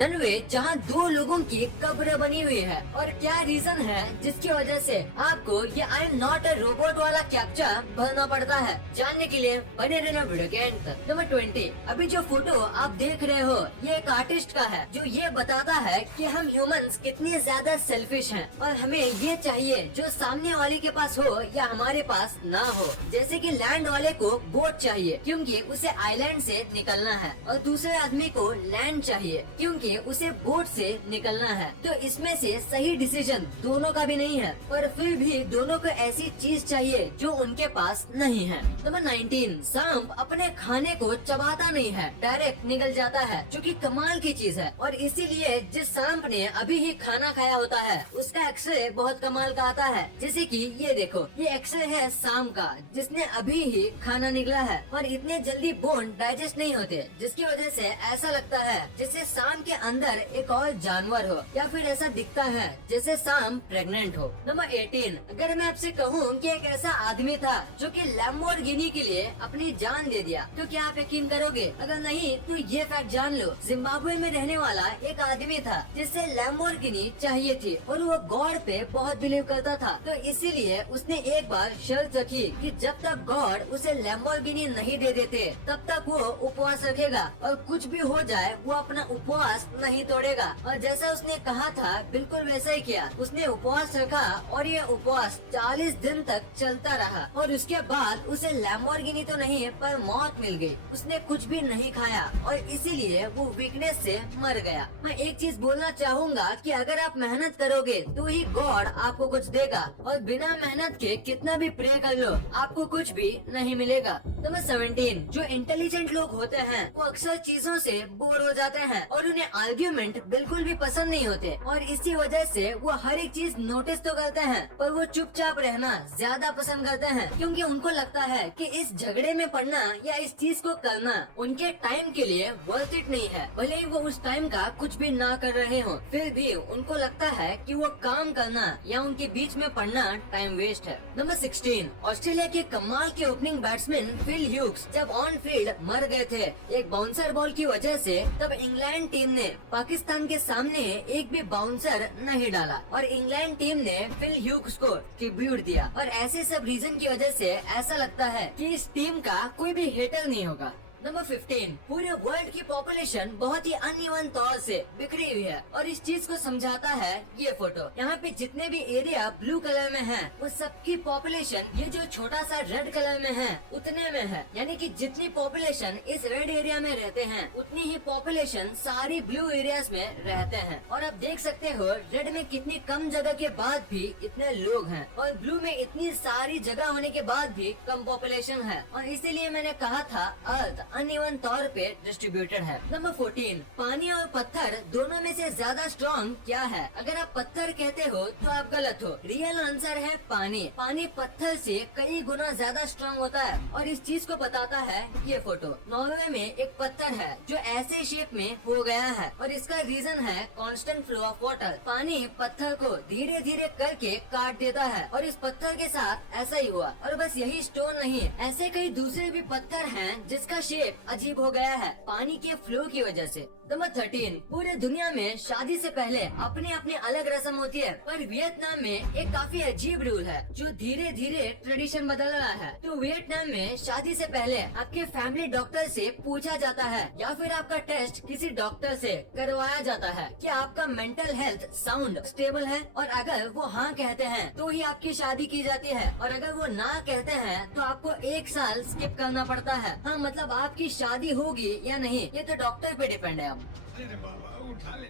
Runway जहाँ दो लोगों की कब्र बनी हुई है और क्या रीजन है जिसकी वजह से आपको ये I am not a robot वाला कैप्चा भरना पड़ता है। जानने के लिए बने रहना वीडियो के एंड तक। नंबर 20। अभी जो फोटो आप देख रहे हो ये एक आर्टिस्ट का है जो ये बताता है कि हम ह्यूमंस कितने ज्यादा सेल्फिश हैं और हमें ये चाहिए जो सामने वाले के पास हो या हमारे पास ना हो। जैसे कि लैंड वाले को बोट चाहिए क्योंकि उसे आइलैंड से निकलना है और दूसरे आदमी को लैंड चाहिए क्योंकि उसे बोट से निकलना है। तो इसमें से सही डिसीजन दोनों का भी नहीं है, पर फिर भी दोनों को ऐसी चीज चाहिए जो उनके पास नहीं है। नंबर 19। सांप अपने खाने को चबाता नहीं है, डायरेक्ट निकल जाता है, जो कि कमाल की चीज है। और इसीलिए जिस सांप ने अभी ही खाना खाया होता है उसका एक्सरे बहुत कमाल का आता है। जैसे कि ये देखो, ये एक्सरे है सांप का जिसने अभी ही खाना निकला है और इतने जल्दी बोन डाइजेस्ट नहीं होते, जिसकी वजह से ऐसा लगता है जैसे सांप के अंदर एक और जानवर हो या फिर ऐसा दिखता है जैसे सांप प्रेग्नेंट हो। नंबर 18। अगर मैं आपसे कहूँ कि एक ऐसा आदमी था जो कि लैम्बोर्गिनी के लिए अपनी जान दे दिया, तो क्या आप यकीन करोगे? अगर नहीं तो ये फैक्ट जान लो, जिम्बाब्वे में रहने वाला एक आदमी था जिससे लैम्बोर्गिनी चाहिए थी और वो गॉड पे बहुत बिलीव करता था। तो इसीलिए उसने एक बार शर्त रखी कि जब तक गॉड उसे लैम्बोर्गिनी नहीं दे देते तब तक वो उपवास रखेगा और कुछ भी हो जाए वो अपना उपवास नहीं तोड़ेगा। और जैसा उसने कहा था बिल्कुल वैसा ही किया। उसने उपवास रखा और ये उपवास 40 दिन तक चलता रहा और उसके बाद उसे लैम्बोर्गिनी तो नहीं पर मौत मिल गई। उसने कुछ भी नहीं खाया और इसीलिए वो वीकनेस से मर गया। मैं एक चीज बोलना चाहूँगा कि अगर आप मेहनत करोगे तो ही गॉड आपको कुछ देगा और बिना मेहनत के कितना भी प्रे कर लो आपको कुछ भी नहीं मिलेगा। नंबर 17। जो इंटेलिजेंट लोग होते हैं वो अक्सर चीजों से बोर हो जाते हैं और उन्हें आर्ग्यूमेंट बिल्कुल भी पसंद नहीं होते और इसी वजह से वो हर एक चीज नोटिस तो करते हैं पर वो चुपचाप रहना ज्यादा पसंद करते हैं, क्योंकि उनको लगता है कि इस झगड़े में पड़ना या इस चीज को करना उनके टाइम के लिए वर्थ इट नहीं है। भले ही वो उस टाइम का कुछ भी ना कर रहे हो फिर भी उनको लगता है कि वो काम करना या उनके बीच में पड़ना टाइम वेस्ट है। नंबर 16। ऑस्ट्रेलिया के कमाल के ओपनिंग बैट्समैन फिल ह्यूक्स जब ऑन फील्ड मर गए थे एक बाउंसर बॉल की वजह से, तब इंग्लैंड टीम ने पाकिस्तान के सामने एक भी बाउंसर नहीं डाला और इंग्लैंड टीम ने फिल ह्यूक्स को ट्रिब्यूट दिया। और ऐसे सब रीजन की वजह से ऐसा लगता है कि इस टीम का कोई भी हेटर नहीं होगा। नंबर 15। पूरे वर्ल्ड की पॉपुलेशन बहुत ही अनइवन तौर से बिखरी हुई है और इस चीज को समझाता है ये फोटो। यहाँ पे जितने भी एरिया ब्लू कलर में है वो सबकी पॉपुलेशन ये जो छोटा सा रेड कलर में है उतने में है, यानी कि जितनी पॉपुलेशन इस रेड एरिया में रहते हैं उतनी ही पॉपुलेशन सारी ब्लू एरियाज में रहते हैं। और आप देख सकते हो रेड में कितनी कम जगह के बाद भी इतने लोग हैं और ब्लू में इतनी सारी जगह होने के बाद भी कम पॉपुलेशन है और इसीलिए मैंने कहा था अर्थ अनइवन तौर पे डिस्ट्रीब्यूटेड है। नंबर 14। पानी और पत्थर दोनों में से ज्यादा स्ट्रॉन्ग क्या है? अगर आप पत्थर कहते हो तो आप गलत हो। रियल आंसर है पानी। पानी पत्थर से कई गुना ज्यादा स्ट्रॉन्ग होता है और इस चीज को बताता है ये फोटो। नॉर्वे में एक पत्थर है जो ऐसे शेप में हो गया है और इसका रीजन है कांस्टेंट फ्लो ऑफ वाटर। पानी पत्थर को धीरे धीरे करके काट देता है और इस पत्थर के साथ ऐसा ही हुआ। और बस यही स्टोन नहीं, ऐसे कई दूसरे भी पत्थर हैं जिसका शेप अजीब हो गया है पानी के फ्लो की वजह से। नंबर 13। पूरे दुनिया में शादी से पहले अपनी अपनी अलग रस्म होती है, पर वियतनाम में एक काफी अजीब रूल है जो धीरे धीरे ट्रेडिशन बदल रहा है। तो वियतनाम में शादी से पहले आपके फैमिली डॉक्टर से पूछा जाता है या फिर आपका टेस्ट किसी डॉक्टर से करवाया जाता है कि आपका मेंटल हेल्थ साउंड स्टेबल है, और अगर वो हाँ कहते हैं तो ही आपकी शादी की जाती है और अगर वो ना कहते हैं तो आपको 1 साल स्किप करना पड़ता है। हाँ, मतलब आपकी शादी होगी या नहीं ये तो डॉक्टर पे डिपेंड है। अरे बाबा उठा ले,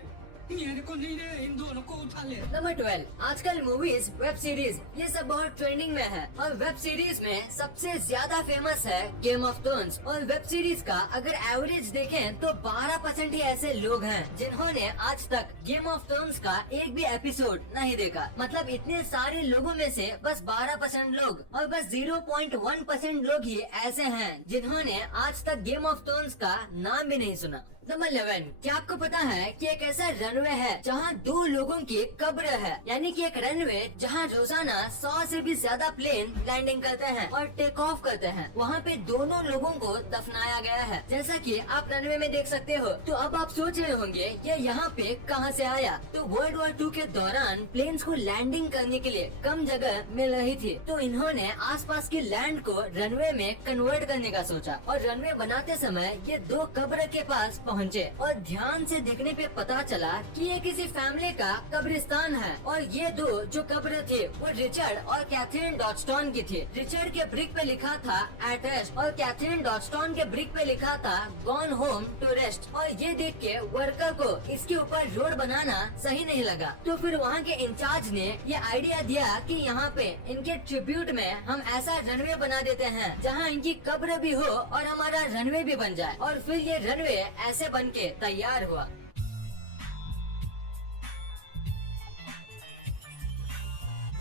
मेरे को नहीं रे, इन दोनों को उठा ले। नंबर 12। आजकल मूवीज, वेब सीरीज ये सब बहुत ट्रेंडिंग में है और वेब सीरीज में सबसे ज्यादा फेमस है गेम ऑफ थ्रोन्स। और वेब सीरीज का अगर एवरेज देखें तो 12% ही ऐसे लोग हैं जिन्होंने आज तक गेम ऑफ थ्रोन्स का एक भी एपिसोड नहीं देखा। मतलब इतने सारे लोगों में से बस 12% लोग और बस 0.1% लोग ही ऐसे हैं जिन्होंने आज तक गेम ऑफ थ्रोन्स का नाम भी नहीं सुना। नंबर 11, क्या आपको पता है कि एक ऐसा रनवे है जहां 2 लोगों की कब्र है, यानी कि एक रनवे जहां रोजाना 100 से भी ज्यादा प्लेन लैंडिंग करते हैं और टेक ऑफ करते हैं, वहां पे दोनों लोगों को दफनाया गया है, जैसा कि आप रनवे में देख सकते हो। तो अब आप सोच रहे होंगे ये यहाँ पे कहाँ से आया? तो वर्ल्ड वॉर 2 के दौरान प्लेन्स को लैंडिंग करने के लिए कम जगह मिल रही थी, तो इन्होंने आसपास की लैंड को रनवे में कन्वर्ट करने का सोचा और रनवे बनाते समय ये 2 कब्र के पास पहुँचे और ध्यान से देखने पे पता चला कि ये किसी फैमिली का कब्रिस्तान है और ये 2 जो कब्र थे वो रिचर्ड और कैथरीन डॉटस्टोन की थी। रिचर्ड के ब्रिक पे लिखा था एट रेस्ट और कैथरीन डॉटस्टोन के ब्रिक पे लिखा था गॉन होम टू रेस्ट। और ये देख के वर्कर को इसके ऊपर रोड बनाना सही नहीं लगा, तो फिर वहाँ के इंचार्ज ने ये आइडिया दिया कि यहाँ पे इनके ट्रिब्यूट में हम ऐसा रनवे बना देते हैं जहाँ इनकी कब्र भी हो और हमारा रनवे भी बन जाए। और फिर ये रनवे ऐसे बन के तैयार हुआ।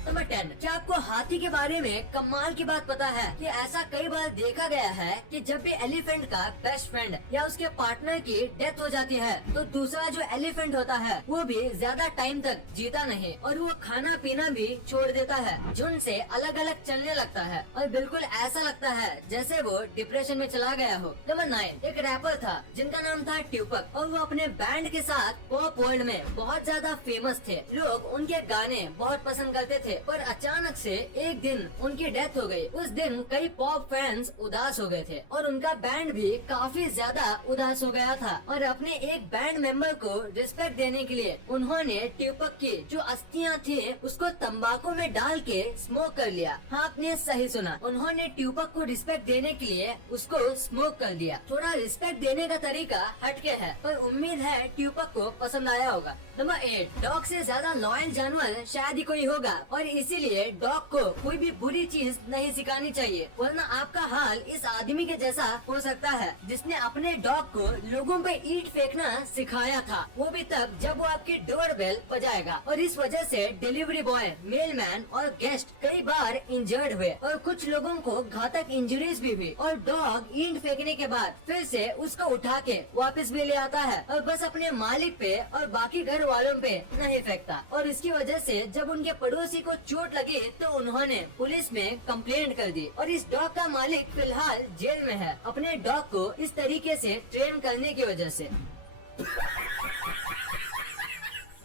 नंबर 10, क्या आपको हाथी के बारे में कमाल की बात पता है कि ऐसा कई बार देखा गया है कि जब भी एलिफेंट का बेस्ट फ्रेंड या उसके पार्टनर की डेथ हो जाती है तो दूसरा जो एलिफेंट होता है वो भी ज्यादा टाइम तक जीता नहीं और वो खाना पीना भी छोड़ देता है, झुंड से अलग अलग चलने लगता है और बिल्कुल ऐसा लगता है जैसे वो डिप्रेशन में चला गया हो। नंबर 9, एक रैपर था जिनका नाम था ट्यूपक और वो अपने बैंड के साथ पॉप वर्ल्ड में बहुत ज्यादा फेमस थे। लोग उनके गाने बहुत पसंद करते थे, पर अचानक से एक दिन उनकी डेथ हो गई। उस दिन कई पॉप फैंस उदास हो गए थे और उनका बैंड भी काफी ज्यादा उदास हो गया था और अपने एक बैंड मेंबर को रिस्पेक्ट देने के लिए उन्होंने ट्यूपक की जो अस्थियां थी उसको तंबाकू में डाल के स्मोक कर लिया। हाँ, आपने सही सुना, उन्होंने ट्यूपक को रिस्पेक्ट देने के लिए उसको स्मोक कर दिया। थोड़ा रिस्पेक्ट देने का तरीका हटके है, पर उम्मीद है ट्यूपक को पसंद आया होगा। नंबर 8, डॉग से ज्यादा लॉयल जानवर शायद ही कोई होगा और इसीलिए डॉग को कोई भी बुरी चीज नहीं सिखानी चाहिए, वरना आपका हाल इस आदमी के जैसा हो सकता है जिसने अपने डॉग को लोगों पे ईंट फेंकना सिखाया था, वो भी तब जब वो आपकी डोर बेल बजाएगा। और इस वजह से डिलीवरी बॉय, मेलमैन और गेस्ट कई बार इंजर्ड हुए और कुछ लोगों को घातक इंजरीज भी हुई। और डॉग ईंट फेंकने के बाद फिर से उसको उठा के वापस भी ले आता है और बस अपने मालिक पे और बाकी घर वालों पे नहीं फेंकता। और इसकी वजह से जब उनके पड़ोसी को चोट लगी तो उन्होंने पुलिस में कंप्लेंट कर दी और इस डॉग का मालिक फिलहाल जेल में है अपने डॉग को इस तरीके से ट्रेन करने की वजह से।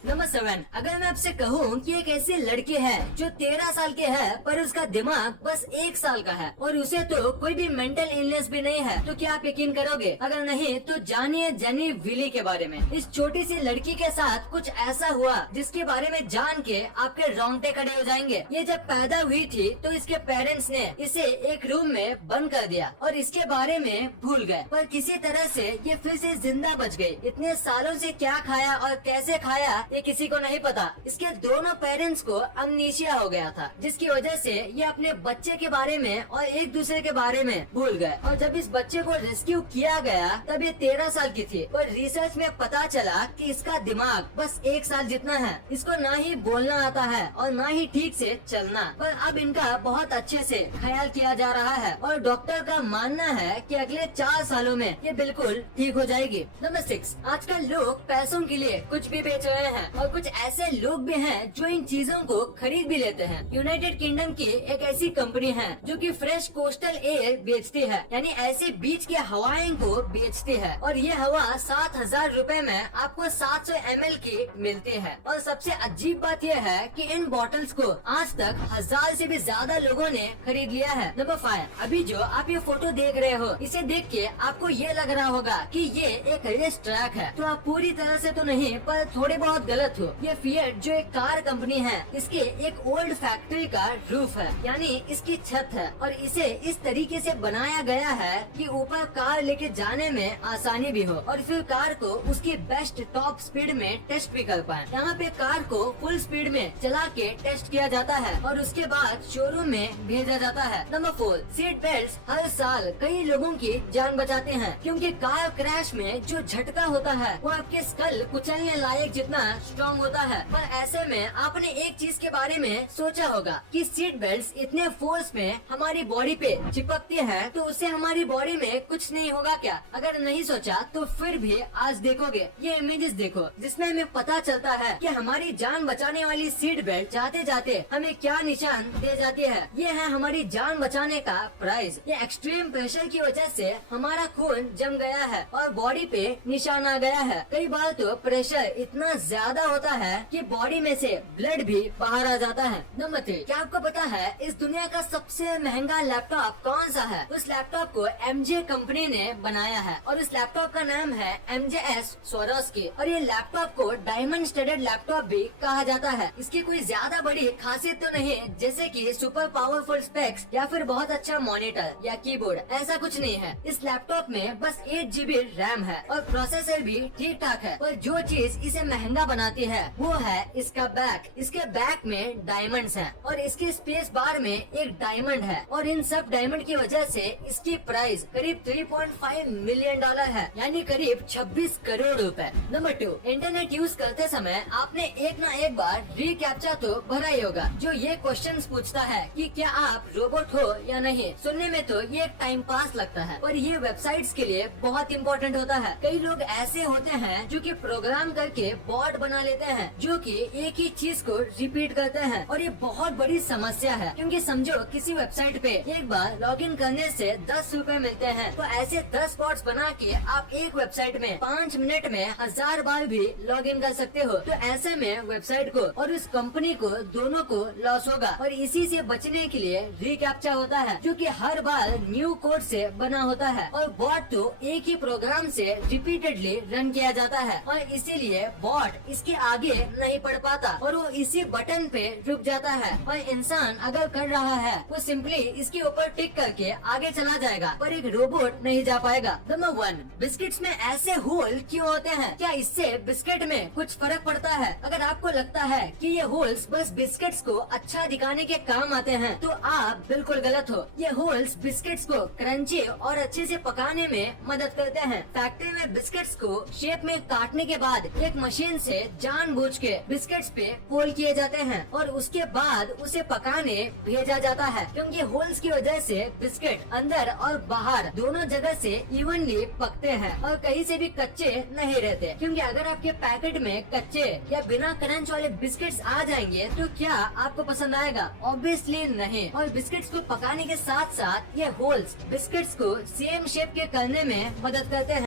नंबर 7, अगर मैं आपसे कहूँ कि एक ऐसी लड़की है जो 13 साल की है पर उसका दिमाग बस 1 साल का है और उसे तो कोई भी मेंटल इलनेस भी नहीं है, तो क्या आप यकीन करोगे? अगर नहीं तो जानिए जेनी विली के बारे में। इस छोटी सी लड़की के साथ कुछ ऐसा हुआ जिसके बारे में जान के आपके रोंगटे खड़े हो जाएंगे। ये जब पैदा हुई थी तो इसके पेरेंट्स ने इसे एक रूम में बंद कर दिया और इसके बारे में भूल गए, पर किसी तरह से ये फिर से जिंदा बच गई। इतने सालों से क्या खाया और कैसे खाया ये किसी को नहीं पता। इसके दोनों पेरेंट्स को अमनीशिया हो गया था, जिसकी वजह से ये अपने बच्चे के बारे में और एक दूसरे के बारे में भूल गए। और जब इस बच्चे को रेस्क्यू किया गया तब ये 13 साल की थी और रिसर्च में पता चला कि इसका दिमाग बस 1 साल जितना है। इसको ना ही बोलना आता है और ना ही ठीक से चलना, पर अब इनका बहुत अच्छे से ख्याल किया जा रहा है और डॉक्टर का मानना है कि अगले 4 सालों में ये बिल्कुल ठीक हो जाएगी। नंबर 6, आजकल लोग पैसों के लिए कुछ भी बेच रहे हैं और कुछ ऐसे लोग भी हैं जो इन चीजों को खरीद भी लेते हैं। यूनाइटेड किंगडम की एक ऐसी कंपनी है जो कि फ्रेश कोस्टल एयर बेचती है, यानी ऐसे बीच के हवाएं को बेचती है और ये हवा 7,000 रुपए में आपको 700 ml की मिलती है। और सबसे अजीब बात यह है कि इन बॉटल्स को आज तक 1000 से भी ज्यादा लोगों ने खरीद लिया है। नंबर 5, अभी जो आप ये फोटो देख रहे हो इसे देख के आपको ये लग रहा होगा कि ये एक रेस ट्रैक है, तो आप पूरी तरह से तो नहीं पर थोड़े बहुत गलत हो। ये फिएट जो एक कार कंपनी है इसके एक ओल्ड फैक्ट्री का रूफ है, यानी इसकी छत है और इसे इस तरीके से बनाया गया है कि ऊपर कार लेके जाने में आसानी भी हो और फिर कार को उसकी बेस्ट टॉप स्पीड में टेस्ट भी कर पाए। यहाँ पे कार को फुल स्पीड में चला के टेस्ट किया जाता है और उसके बाद शोरूम में भेजा जाता है। नंबर 4, सीट बेल्ट हर साल कई लोगों की जान बचाते हैं, क्योंकि कार क्रैश में जो झटका होता है वो आपके स्कल कुचलने लायक जितना स्ट्रॉन्ग होता है। पर ऐसे में आपने एक चीज के बारे में सोचा होगा कि सीट बेल्ट इतने फोर्स में हमारी बॉडी पे चिपकती है तो उससे हमारी बॉडी में कुछ नहीं होगा क्या? अगर नहीं सोचा तो फिर भी आज देखोगे ये इमेजेस देखो जिसमें हमें पता चलता है कि हमारी जान बचाने वाली सीट बेल्ट जाते जाते हमें क्या निशान दे जाती है। ये है हमारी जान बचाने का प्राइस। ये एक्सट्रीम प्रेशर की वजह से हमारा खून जम गया है और बॉडी पे निशान आ गया है। कई बार तो प्रेशर इतना ज्यादा होता है कि बॉडी में से ब्लड भी बाहर आ जाता है। नंबर 3, क्या आपको पता है इस दुनिया का सबसे महंगा लैपटॉप कौन सा है? उस लैपटॉप को MJ कंपनी ने बनाया है और इस लैपटॉप का नाम है MJS Swarovski और ये लैपटॉप को डायमंड स्टडेड लैपटॉप भी कहा जाता है। इसकी कोई ज्यादा बड़ी खासियत तो नहीं जैसे कि सुपर पावरफुल स्पेक्स या फिर बहुत अच्छा मॉनिटर या कीबोर्ड, ऐसा कुछ नहीं है। इस लैपटॉप में बस 8 GB रैम है और प्रोसेसर भी ठीक ठाक है। पर जो चीज इसे महंगा बनाती है वो है इसका बैक। इसके बैक में डायमंड्स हैं और इसके स्पेस बार में एक डायमंड है और इन सब डायमंड की वजह से इसकी प्राइस करीब $3.5 मिलियन है, यानी करीब 26 करोड़ रुपए। नंबर 2, इंटरनेट यूज करते समय आपने एक ना एक बार रीकैप्चा तो भरा ही होगा जो ये क्वेश्चंस पूछता है कि क्या आप रोबोट हो या नहीं। सुनने में तो ये एक टाइम पास लगता है पर ये वेबसाइट्स के लिए बहुत इम्पोर्टेंट होता है। कई लोग ऐसे होते हैं जो कि प्रोग्राम करके बॉट बना लेते हैं जो कि एक ही चीज को रिपीट करते हैं और ये बहुत बड़ी समस्या है क्योंकि समझो किसी वेबसाइट पे एक बार लॉगिन करने से 10 रुपए मिलते हैं तो ऐसे 10 बॉट्स बना के आप एक वेबसाइट में 5 मिनट में 1000 बार भी लॉगिन कर सकते हो। तो ऐसे में वेबसाइट को और उस कंपनी को दोनों को लॉस होगा और इसी से बचने के लिए रीकैप्चा होता है जो कि हर बार न्यू कोड से बना होता है और बॉट तो एक ही प्रोग्राम से रिपीटेडली रन किया जाता है और इसीलिए बॉट इसके आगे नहीं बढ़ पाता और वो इसी बटन पे रुक जाता है। और इंसान अगर कर रहा है वो सिंपली इसके ऊपर टिक करके आगे चला जाएगा पर एक रोबोट नहीं जा पाएगा। नंबर 1, बिस्किट्स में ऐसे होल क्यों होते हैं? क्या इससे बिस्किट में कुछ फर्क पड़ता है? अगर आपको लगता है कि ये होल्स बस बिस्किट्स को अच्छा दिखाने के काम आते हैं तो आप बिल्कुल गलत हो। ये होल्स बिस्किट्स को क्रंची और अच्छे से पकाने में मदद करते हैं। फैक्ट्री में बिस्किट्स को शेप में काटने के बाद एक मशीन से जानबूझ के बिस्किट्स पे होल किए जाते हैं और उसके बाद उसे पकाने भेजा जाता है क्योंकि होल्स की वजह से बिस्किट अंदर और बाहर दोनों जगह से इवनली पकते हैं और कहीं से भी कच्चे नहीं रहते। क्योंकि अगर आपके पैकेट में कच्चे या बिना क्रंच वाले बिस्किट्स आ जाएंगे तो क्या आपको पसंद आएगा? ऑब्वियसली नहीं। और बिस्किट्स को पकाने के साथ साथ ये होल्स बिस्किट्स को सेम शेप के करने में मदद करते हैं।